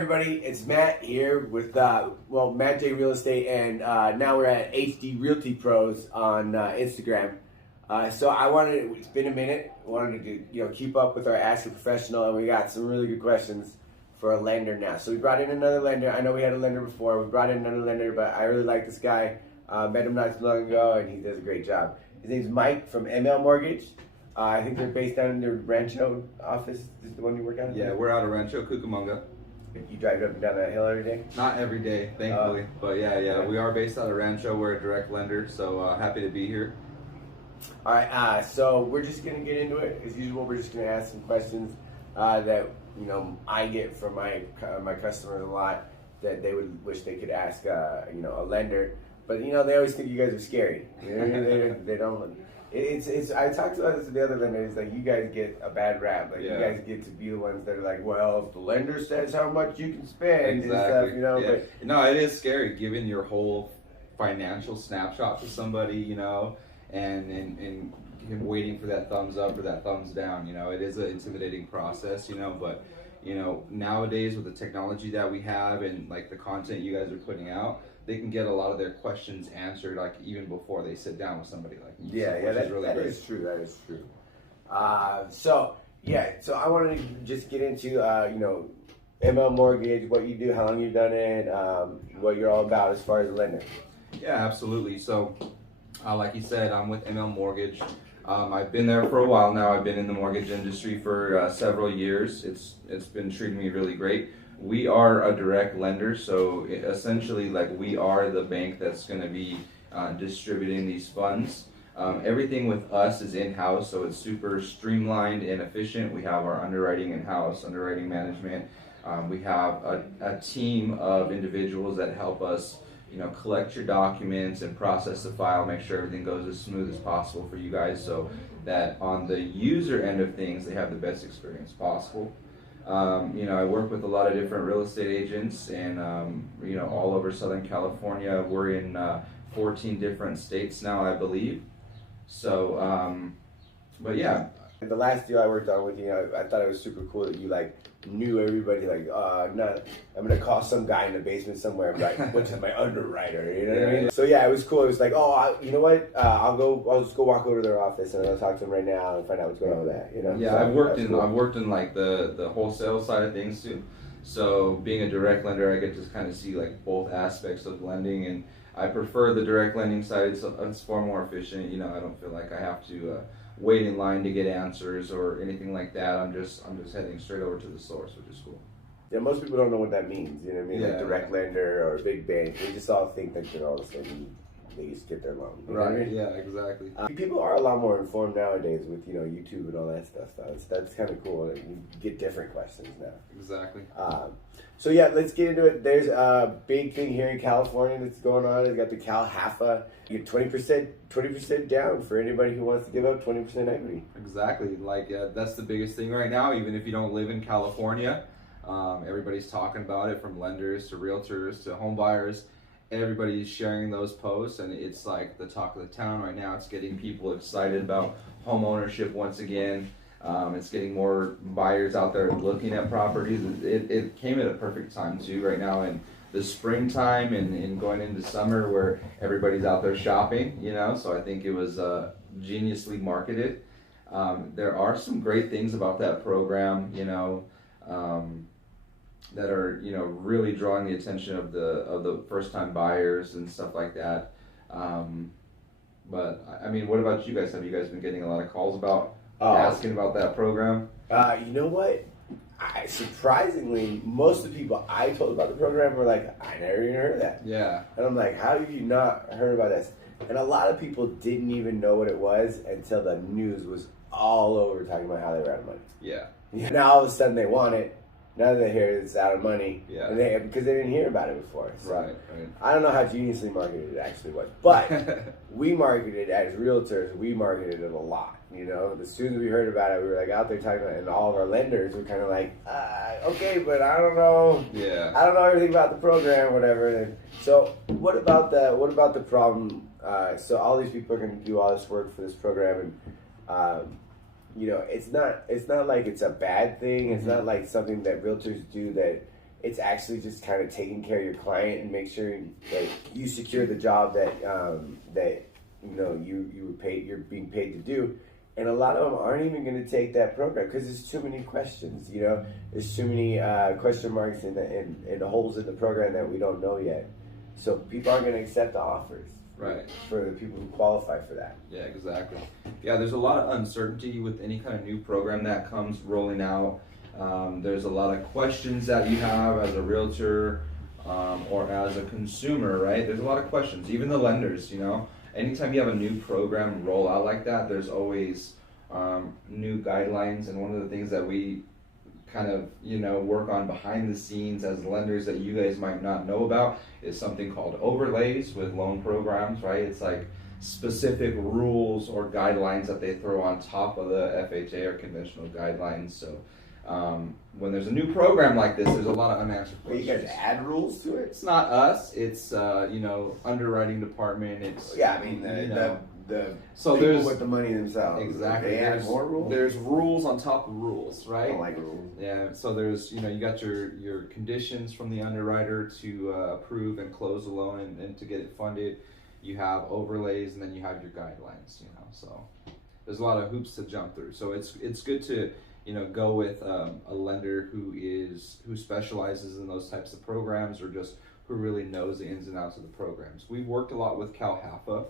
Everybody, it's Matt here with Matt J Real Estate, and now we're at HD Realty Pros on Instagram. So I wanted, it's been a minute, wanted to keep up with our Ask a Professional, and we got some really good questions for a lender now. So we brought in another lender. I know we had a lender before. We brought in another lender, but I really like this guy. Met him not too long ago, and he does a great job. His name's Mike from ML Mortgage. I think they're based down in their Rancho office. Is the one you work out of? Yeah, we're out of Rancho Cucamonga. You drive up and down that hill every day? Not every day, thankfully. But yeah, we are based out of Rancho. We're a direct lender, so happy to be here. All right, so we're just gonna get into it as usual. We're just gonna ask some questions that I get from my customers a lot that they would wish they could ask a lender, but they always think you guys are scary. They don't. It's I talked about this with the other lenders, like you guys get a bad rap. Like you guys get to be the ones that are like, well, if the lender says how much you can spend and stuff, But no, it is scary giving your whole financial snapshot to somebody, and him waiting for that thumbs up or that thumbs down. It is an intimidating process, but nowadays with the technology that we have and like the content you guys are putting out, they can get a lot of their questions answered like even before they sit down with somebody like you. That is true. So I wanted to just get into ML Mortgage, what you do, how long you've done it, what you're all about as far as a lender. Yeah, absolutely. So like you said, I'm with ML Mortgage. I've been there for a while now. I've been in the mortgage industry for several years. It's been treating me really great. We are a direct lender, so essentially like we are the bank that's going to be distributing these funds. Everything with us is in-house, so it's super streamlined and efficient. We have our underwriting in-house, underwriting management. We have a team of individuals that help us collect your documents and process the file, make sure everything goes as smooth as possible for you guys so that on the user end of things, they have the best experience possible. I work with a lot of different real estate agents and, all over Southern California. We're in 14 different states now, I believe. So, but yeah. The last deal I worked on with you, I thought it was super cool that you knew everybody. I'm gonna call some guy in the basement somewhere, which is my underwriter. You know what I mean? So yeah, it was cool. It was like, you know what? I'll just go walk over to their office and I'll talk to them right now and find out what's going on with that. Yeah, so I've worked in like the wholesale side of things too. So being a direct lender, I get to kind of see like both aspects of lending, and I prefer the direct lending side. It's far more efficient. I don't feel like I have to wait in line to get answers or anything like that. I'm just heading straight over to the source, which is cool. Yeah, most people don't know what that means. You know what I mean? Like direct lender or a big bank. They just all think that all of a sudden they just get their loan. Right. Yeah. Exactly. People are a lot more informed nowadays with YouTube and all that stuff. That's kind of cool. You get different questions now. Exactly. So yeah, let's get into it. There's a big thing here in California that's going on. It's got the Cal Hathaway. You get 20% down for anybody who wants to give up 20% equity. Exactly. That's the biggest thing right now. Even if you don't live in California, everybody's talking about it, from lenders to realtors to home buyers. Everybody's sharing those posts, and it's like the talk of the town right now. It's getting people excited about home ownership once again. It's getting more buyers out there looking at properties. It came at a perfect time too right now in the springtime and going into summer where everybody's out there shopping, so I think it was geniusly marketed. There are some great things about that program, that are really drawing the attention of the first time buyers and stuff like that. But I mean, what about you guys? Have you guys been getting a lot of calls about asking about that program? You know what? Surprisingly, most of the people I told about the program were like, I never even heard of that. Yeah. And I'm like, how have you not heard about this? And a lot of people didn't even know what it was until the news was all over talking about how they were out of money. Yeah. Now all of a sudden they want it. Now they hear it's out of money, yeah, because they didn't hear about it before. So right. I don't know how geniusly marketed it actually was, but we marketed as realtors. We marketed it a lot. As soon as we heard about it, we were like out there talking about it, and all of our lenders were kind of like, okay, but I don't know. Yeah. I don't know everything about the program, whatever. And so what about the problem? So all these people are going to do all this work for this program, and it's not like it's a bad thing. It's not like something that realtors do that It's actually just kind of taking care of your client and make sure that you secure the job that you're being paid to do. And a lot of them aren't even going to take that program because there's too many questions. There's too many question marks and holes in the program that we don't know yet. So people aren't going to accept the offers. Right. For the people who qualify for that. Yeah, exactly. Yeah, there's a lot of uncertainty with any kind of new program that comes rolling out. There's a lot of questions that you have as a realtor or as a consumer, right? There's a lot of questions. Even the lenders, anytime you have a new program roll out like that, there's always new guidelines. And one of the things that we kind of work on behind the scenes as lenders that you guys might not know about is something called overlays with loan programs, right? It's like specific rules or guidelines that they throw on top of the FHA or conventional guidelines. So when there's a new program like this, there's a lot of unanswered questions. You guys add rules to it? It's not us. It's underwriting department. It's the so people there's with the money themselves. Exactly. They add more rules. There's rules on top of rules, right? I don't like rules. Yeah. So there's you got your conditions from the underwriter to approve and close the loan and to get it funded. You have overlays and then you have your guidelines. So there's a lot of hoops to jump through. So it's good to go with a lender who specializes in those types of programs or just who really knows the ins and outs of the programs. We've worked a lot with Hathaway.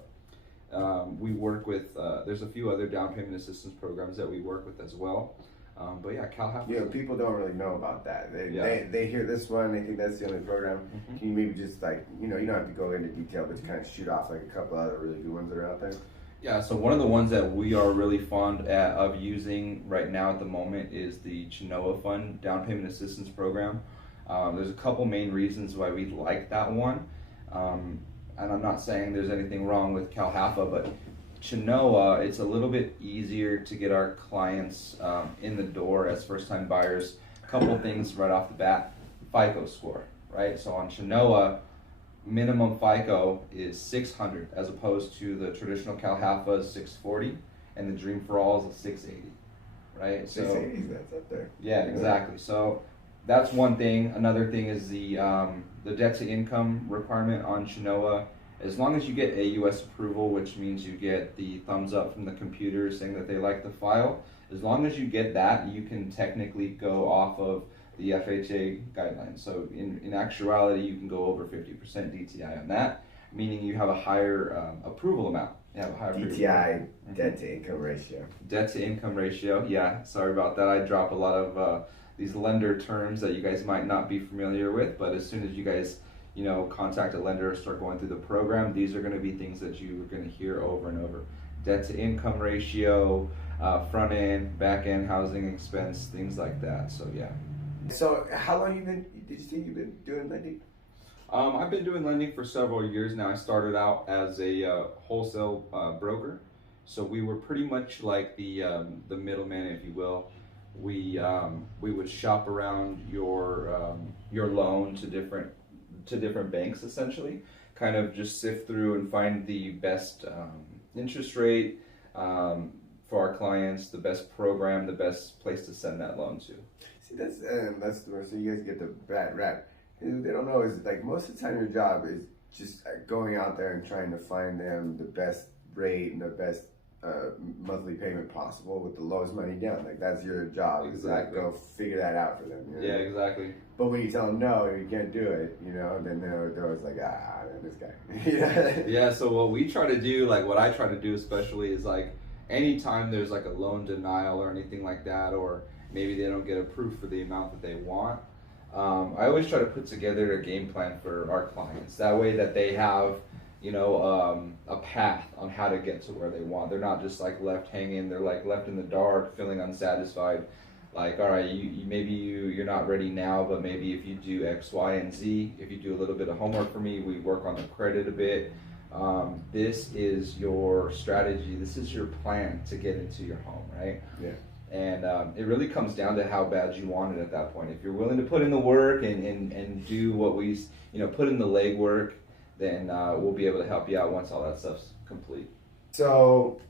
We work with, there's a few other down payment assistance programs that we work with as well. But yeah, Hathaway. People don't really know about that. They hear this one, they think that's the only program. Mm-hmm. Can you maybe just you don't have to go into detail, but you kind of shoot off like a couple other really good ones that are out there? Yeah, so one of the ones that we are really fond of using right now at the moment is the Genoa Fund Down Payment Assistance Program. There's a couple main reasons why we like that one. And I'm not saying there's anything wrong with Hathaway, but Genoa, it's a little bit easier to get our clients in the door as first-time buyers. A couple things right off the bat. FICO score, right? So on Genoa, minimum FICO is 600 as opposed to the traditional Hathaway 640 and the Dream for All is a 680, right? 680, that's up there. Yeah, exactly. So that's one thing. Another thing is the debt to income requirement on Genoa. As long as you get AUS approval, which means you get the thumbs up from the computer saying that they like the file, as long as you get that, you can technically go off of the FHA guidelines. So in actuality, you can go over 50% DTI on that, meaning you have a higher approval amount. You have a higher DTI, debt to income ratio. Debt to income ratio, yeah. Sorry about that. I drop a lot of these lender terms that you guys might not be familiar with, but as soon as you guys contact a lender or start going through the program, these are going to be things that you're going to hear over and over. Debt to income ratio, front end, back end housing expense, things like that. So yeah. So how long did you say you've been doing lending? I've been doing lending for several years now. I started out as a wholesale broker. So we were pretty much like the middleman, if you will. We would shop around your loan to different banks, essentially, kind of just sift through and find the best interest rate for our clients, the best program, the best place to send that loan to. See, that's the so you guys get the bad rap. What they don't know is like most of the time your job is just going out there and trying to find them the best rate and the best monthly payment possible with the lowest money down. Like that's your job. Exactly. Go figure that out for them. Yeah, exactly. But when you tell them no, you can't do it, then they're always like, this guy. Yeah. So what we try to do, like what I try to do especially, is like anytime there's like a loan denial or anything like that, or maybe they don't get approved for the amount that they want. I always try to put together a game plan for our clients. That way that they have a path on how to get to where they want. They're not just like left hanging. They're like left in the dark, feeling unsatisfied. Like, all right, you're not ready now, but maybe if you do X, Y, and Z, if you do a little bit of homework for me, we work on the credit a bit. This is your strategy. This is your plan to get into your home, right? Yeah. And it really comes down to how bad you want it at that point. If you're willing to put in the work and do what we, put in the legwork, then we'll be able to help you out once all that stuff's complete. So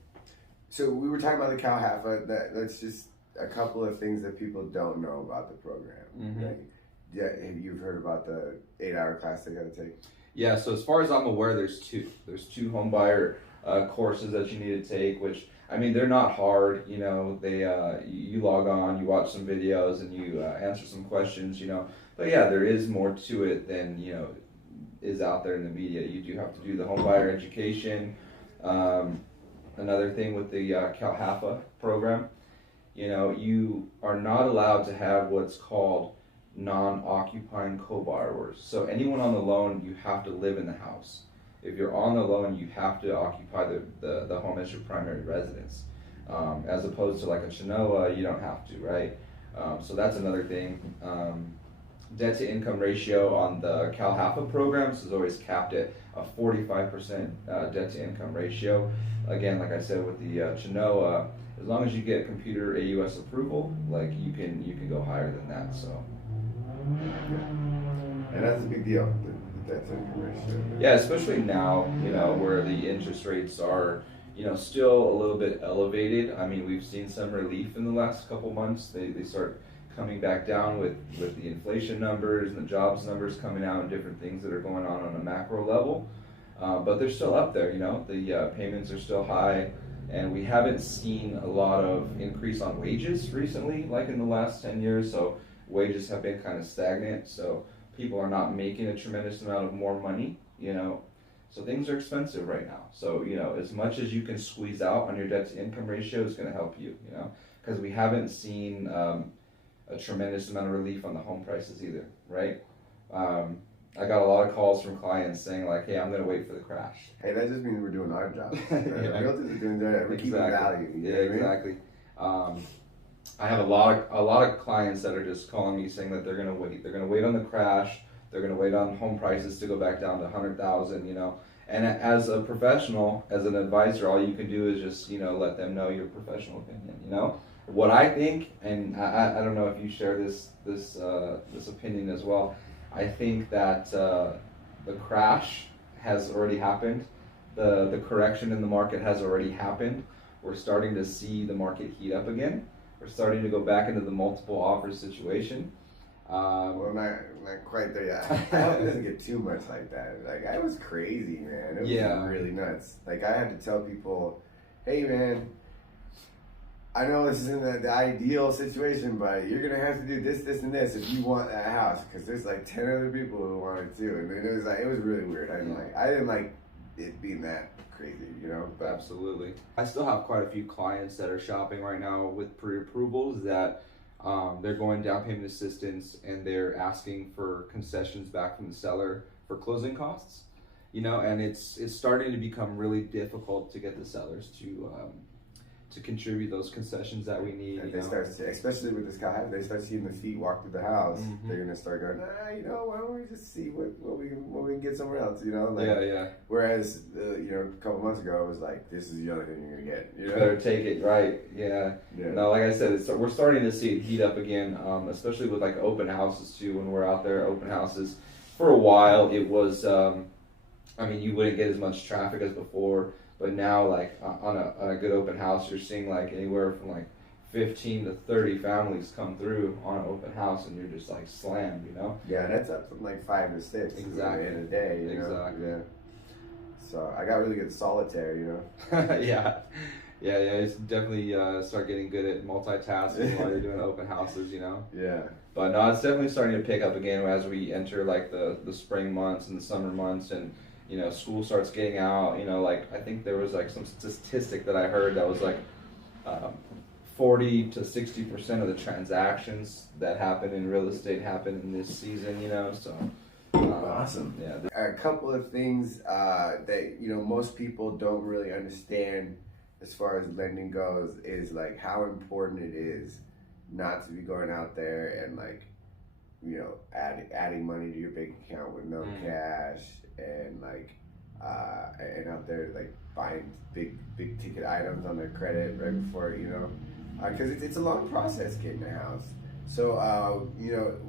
we were talking about the Hathaway. That's just a couple of things that people don't know about the program. Mm-hmm. Right? Yeah, you've heard about the 8-hour class they got to take? Yeah, so as far as I'm aware, there's two home buyer courses that you need to take, which I mean they're not hard. You know, they you log on, you watch some videos, and you answer some questions. You know, but yeah, there is more to it than is out there in the media. You do have to do the home buyer education. Another thing with the Hathaway program, you are not allowed to have what's called non-occupying co-borrowers. So anyone on the loan, you have to live in the house. If you're on the loan, you have to occupy the home as your primary residence. As opposed to like a Chinoa, you don't have to, right? So that's another thing. Debt to income ratio on the Cal Hathaway programs is always capped at a 45% debt to income ratio. Again, like I said with the Chinoa, as long as you get computer AUS approval, like you can go higher than that. So. And that's a big deal, the debt to income ratio. Yeah, especially now, where the interest rates are, still a little bit elevated. I mean, we've seen some relief in the last couple months. They start coming back down with the inflation numbers and the jobs numbers coming out and different things that are going on a macro level. But they're still up there, the payments are still high. And we haven't seen a lot of increase on wages recently, like in the last 10 years. So wages have been kind of stagnant. So people are not making a tremendous amount of more money, So things are expensive right now. So, as much as you can squeeze out on your debt to income ratio is going to help you, because we haven't seen a tremendous amount of relief on the home prices either, right? I got a lot of calls from clients saying like, hey, I'm going to wait for the crash. Hey, that just means we're doing our job. Yeah. Realtors are doing their job. We're keeping value. Yeah, exactly. I have a lot of clients that are just calling me saying that they're going to wait. They're going to wait on the crash. They're going to wait on home prices to go back down to 100,000, And as a professional, as an advisor, all you can do is just, let them know your professional opinion, What I think, and I don't know if you share this opinion as well, I think that the crash has already happened. The correction in the market has already happened. We're starting to see the market heat up again. We're starting to go back into the multiple offers situation. Well, not quite there yet. I hope it doesn't get too much like that. Like, I was crazy, man. It was really nuts. Like, I had to tell people, hey, man, I know this isn't the ideal situation, but you're going to have to do this, this, and this if you want that house. Because there's like 10 other people who want it too. And then it was really weird. I didn't like it being that crazy, But absolutely. I still have quite a few clients that are shopping right now with pre-approvals that they're going down payment assistance and they're asking for concessions back from the seller for closing costs, and it's starting to become really difficult to get the sellers to contribute those concessions that we need. And they start, especially with this guy, they start seeing the feet walk through the house. Mm-hmm. They're gonna start going, why don't we just see what we can get somewhere else, Yeah. Whereas, a couple months ago, it was like, this is the only thing you're gonna get. You better take it, right? Yeah. No, like I said, we're starting to see it heat up again, especially with like open houses too. When we're out there, open houses. For a while, it was, you wouldn't get as much traffic as before. But now, like on a good open house, you're seeing like anywhere from like 15 to 30 families come through on an open house, and you're just like slammed, Yeah, that's up from like 5 to 6 exactly. At the end of the day, Exactly. Yeah. So I got really good solitaire, Yeah. It's definitely start getting good at multitasking while you're doing open houses, Yeah. But no, it's definitely starting to pick up again as we enter like the spring months and the summer months, and school starts getting out, like I think there was like some statistic that I heard that was like 40 to 60% of the transactions that happen in real estate happen in this season, so. Awesome. Yeah. A couple of things that, most people don't really understand as far as lending goes is like how important it is not to be going out there and like, adding money to your bank account with no cash, and like and out there like buying big ticket items on their credit right before, because it's a long process getting a house. So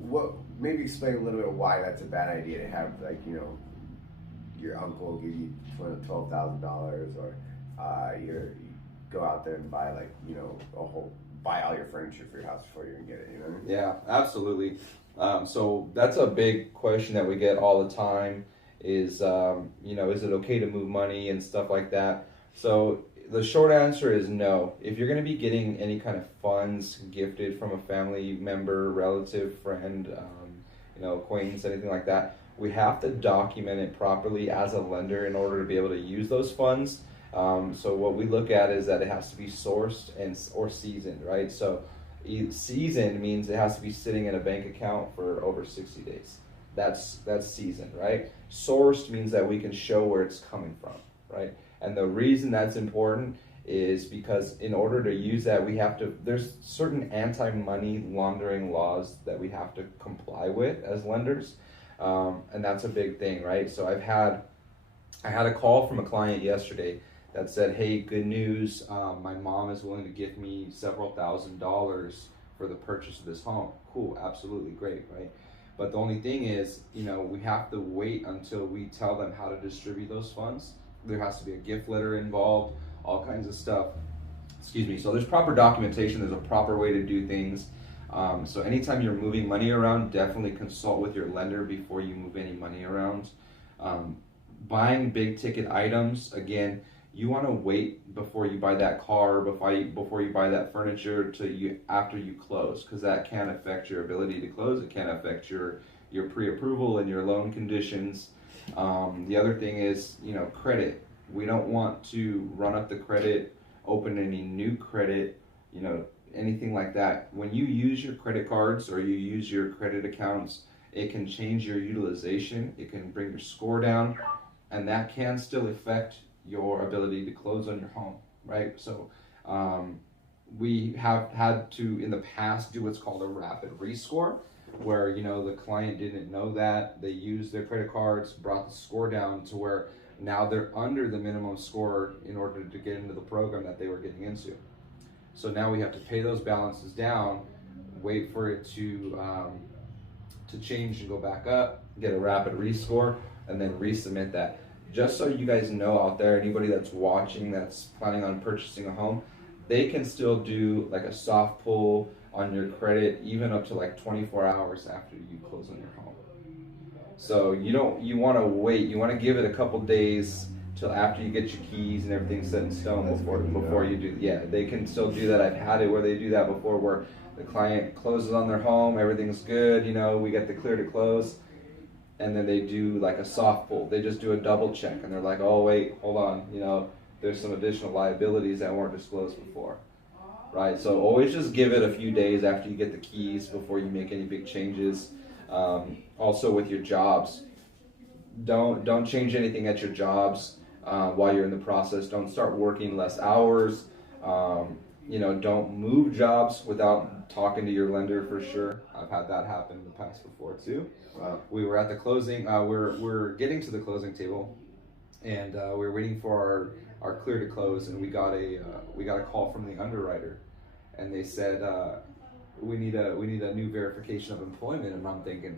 what, maybe explain a little bit why that's a bad idea to have like your uncle give you $12,000, or you go out there and buy like buy all your furniture for your house before you even get it, Yeah, absolutely. So that's a big question that we get all the time is, is it okay to move money and stuff like that? So the short answer is no. If you're going to be getting any kind of funds gifted from a family member, relative, friend, acquaintance, anything like that, we have to document it properly as a lender in order to be able to use those funds. So what we look at is that it has to be sourced or seasoned, right? So seasoned means it has to be sitting in a bank account for over 60 days. That's seasoned, right? Sourced means that we can show where it's coming from, right? And the reason that's important is because in order to use that, there's certain anti-money laundering laws that we have to comply with as lenders. And that's a big thing, right? So I had a call from a client yesterday that said, hey, good news, my mom is willing to give me several $1,000s for the purchase of this home. Cool, absolutely great, right? But the only thing is, we have to wait until we tell them how to distribute those funds. There has to be a gift letter involved, all kinds of stuff. Excuse me. So there's proper documentation. There's a proper way to do things. So anytime you're moving money around, definitely consult with your lender before you move any money around. Buying big ticket items, again, you want to wait before you buy that car, before you buy that furniture after you close, because that can affect your ability to close. It can affect your pre-approval and your loan conditions. The other thing is, credit. We don't want to run up the credit, open any new credit, anything like that. When you use your credit cards or you use your credit accounts, it can change your utilization. It can bring your score down, and that can still affect your ability to close on your home, right? So we have had to, in the past, do what's called a rapid rescore, where the client didn't know that. They used their credit cards, brought the score down to where now they're under the minimum score in order to get into the program that they were getting into. So now we have to pay those balances down, wait for it to change and go back up, get a rapid rescore, and then resubmit that. Just so you guys know out there, anybody that's watching that's planning on purchasing a home, they can still do like a soft pull on your credit even up to like 24 hours after you close on your home. So you want to wait. You want to give it a couple days till after you get your keys and everything's set in stone before you do. Yeah, they can still do that. I've had it where they do that before, where the client closes on their home, everything's good, we get the clear to close, and then they do like a soft pull. They just do a double check, and they're like, oh wait, hold on, there's some additional liabilities that weren't disclosed before, right? So always just give it a few days after you get the keys before you make any big changes. Also with your jobs, don't change anything at your jobs while you're in the process. Don't start working less hours. Don't move jobs without talking to your lender for sure. I've had that happen in the past before too. We were at the closing. We're getting to the closing table, and we were waiting for our clear to close, and we got a call from the underwriter, and they said we need a new verification of employment. And I'm thinking,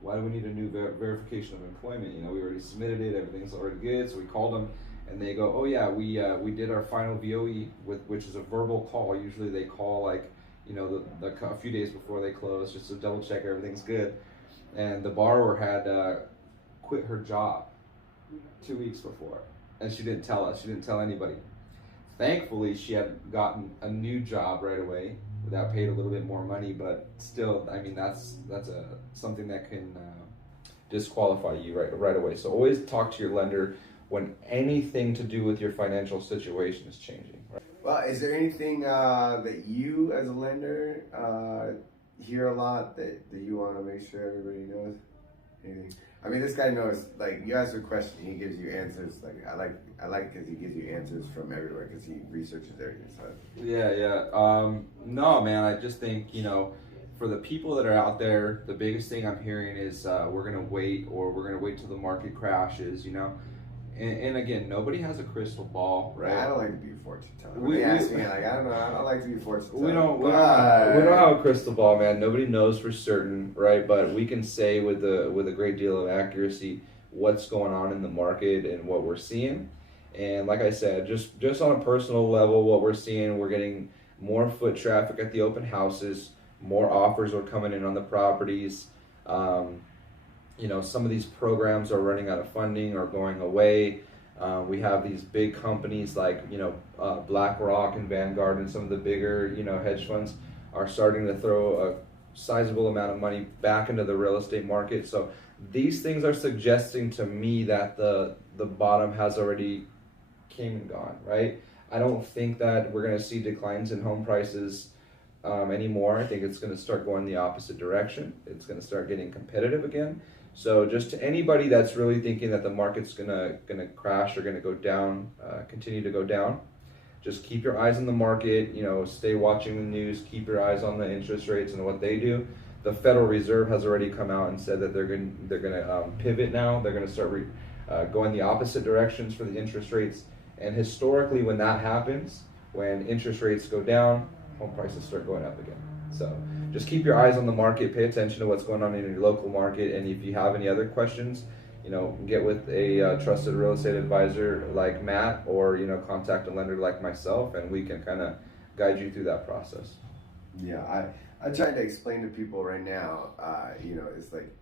why do we need a new verification of employment? We already submitted it, everything's already good. So we called them, and they go, oh yeah, we did our final VOE, which is a verbal call. Usually they call a few days before they close, just to double check everything's good. And the borrower had quit her job 2 weeks before, and she didn't tell us. She didn't tell anybody. Thankfully, she had gotten a new job right away. That paid a little bit more money, but still, that's something that can disqualify you right away. So always talk to your lender when anything to do with your financial situation is changing. Right? Well, is there anything that you as a lender hear a lot that you want to make sure everybody knows? Anything? This guy knows, you ask a question, he gives you answers. I like because he gives you answers from everywhere because he researches everything. So. Yeah. No, man, I just think, for the people that are out there, the biggest thing I'm hearing is we're going to wait till the market crashes, And again, nobody has a crystal ball, right? I don't like to be a fortune teller. When they ask me, I don't know. I don't like to be a fortune teller. We don't have a crystal ball, man. Nobody knows for certain, right? But we can say with a great deal of accuracy what's going on in the market and what we're seeing. And like I said, just on a personal level, what we're seeing, we're getting more foot traffic at the open houses. more offers are coming in on the properties. You know, some of these programs are running out of funding or going away. We have these big companies like, you know, BlackRock and Vanguard and some of the bigger, you know, hedge funds are starting to throw a sizable amount of money back into the real estate market. So these things are suggesting to me that the bottom has already came and gone, right? I don't think that we're going to see declines in home prices anymore. I think it's going to start going the opposite direction. It's going to start getting competitive again. So just to anybody that's really thinking that the market's gonna crash or gonna go down, continue to go down, just keep your eyes on the market. You know, stay watching the news. Keep your eyes on the interest rates and what they do. The Federal Reserve has already come out and said that they're gonna pivot now. They're gonna start going the opposite directions for the interest rates. And historically, when that happens, when interest rates go down, home prices start going up again. So just keep your eyes on the market, pay attention to what's going on in your local market, and if you have any other questions, you know, get with a trusted real estate advisor like Matt, or, you know, contact a lender like myself, and we can kind of guide you through that process. Yeah, I'm trying to explain to people right now, you know, it's like,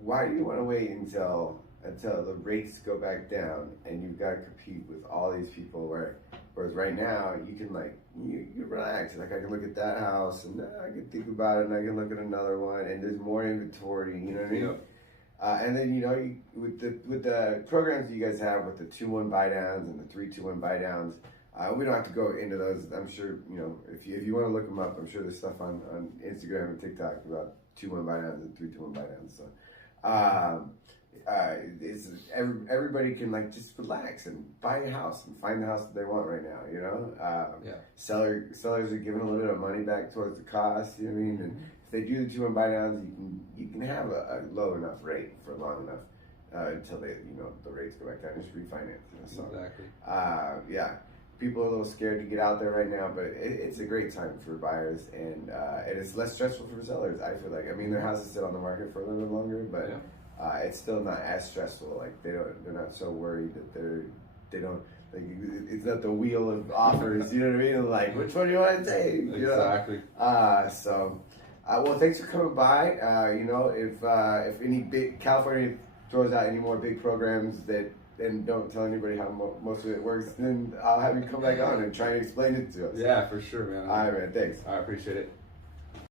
why do you want to wait until the rates go back down and you've got to compete with all these people, whereas right now you can, like, you relax. Like, I can look at that house and I can think about it, and I can look at another one, and there's more inventory, you know what I mean? Yeah. And then, you know, with the programs you guys have with the 2-1 buy downs and the 3-2-1 buy downs, we don't have to go into those. I'm sure, you know, if you want to look them up, I'm sure there's stuff on Instagram and TikTok about 2-1 buy downs and 3-2-1 buy downs. So everybody can, like, just relax and buy a house and find the house that they want right now, you know? Sellers are giving a little bit of money back towards the cost, you know what I mean? And if they do the 2-1 buy downs, you can have a low enough rate for long enough until the rates go back down and just refinance, you know? So, exactly. Yeah. People are a little scared to get out there right now, but it's a great time for buyers, and it's less stressful for sellers, I feel like. I mean, their houses sit on the market for a little bit longer, but it's still not as stressful. Like, they're not so worried that they don't, like, it's not the wheel of offers, you know what I mean? Like, which one do you want to take? You Exactly. know? Well, thanks for coming by. You know, if any big California throws out any more big programs and don't tell anybody how most of it works, then I'll have you come back on and try and explain it to us. Yeah, for sure, man. All right, man. Thanks. I appreciate it.